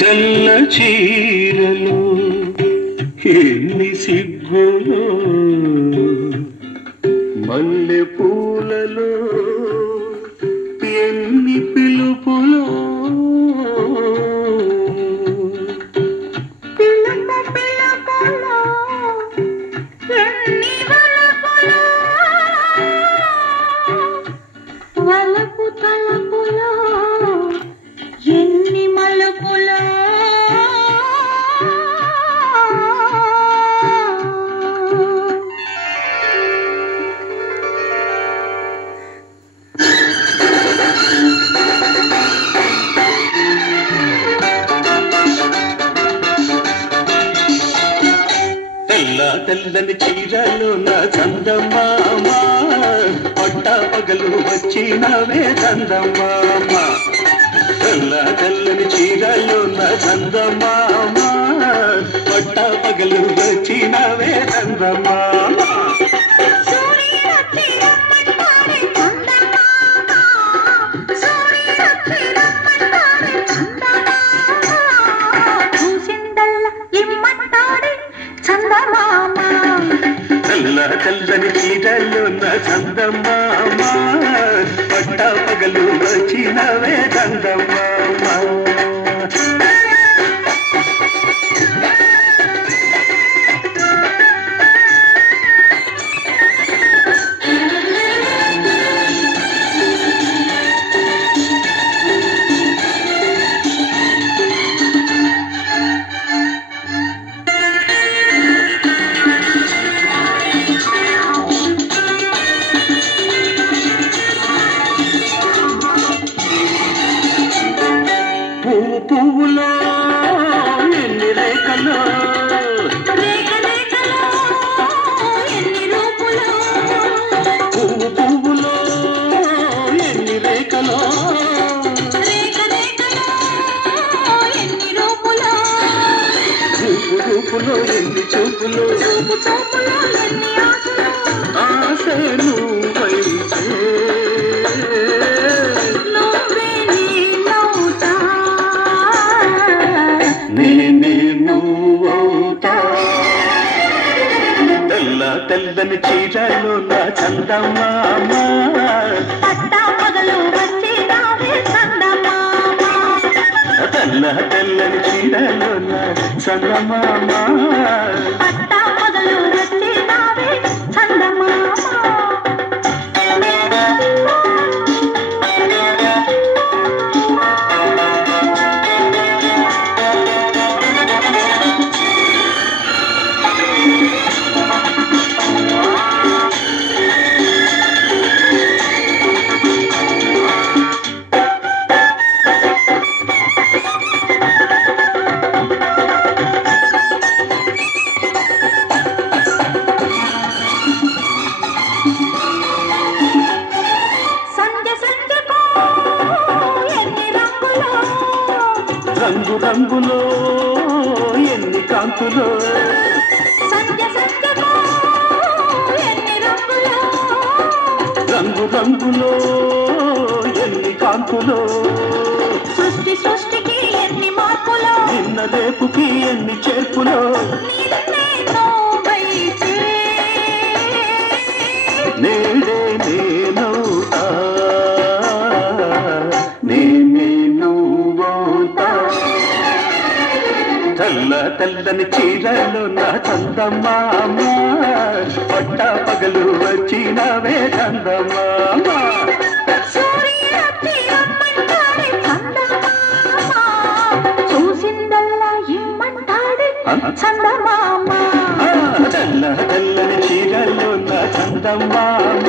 తెల్ల చీరలు ఎన్ని సిగ్గులు మల్లె పూలలో ఎన్ని పిలుపులు వలపు తలపులో ఎన్ని మలుపులో తెల్ల తెల్లని చీరలు నా చందమామ పట్ట పగలు వచ్చినవే చందమామ తెల్ల తెల్లని చీరలు నా చందమామ పట్ట పగలు వచ్చినవే చందమామ తెల్ల తెల్లని చీరలు నా చందమామ పట్ట పగలు వచ్చినవే చందమామ పువ్వులో ఎన్ని రేఖలు పువ్వులో ఎన్ని రేఖలు రూపులో ఎన్ని చూపులు ఆశను వైసే తెల్లని చీరలు నా చందమామ పట్టా పగలు వచ్చినావే చందమామ తెల్ల తెల్లని చీరలు నా చందమామ పట్టా పగలు వచ్చినావే చందమామ రంగు రంగులో ఎన్ని కాంతులో రంగు రంగులో ఎన్ని కాంతులో సృష్టికి ఎన్ని మార్పులో నిన్న రేపుకి ఎన్ని చేర్పులో నేడే నేనవుతా నేనే నువ్వవుతా తెల్ల తెల్లని చీరలు నా చందమామ పట్ట పగలు వచ్చినవే చందమామ చూసిందల్లా ఇమ్మంటాడే చందమామ తెల్ల తెల్లని చీరలు నా చందమామ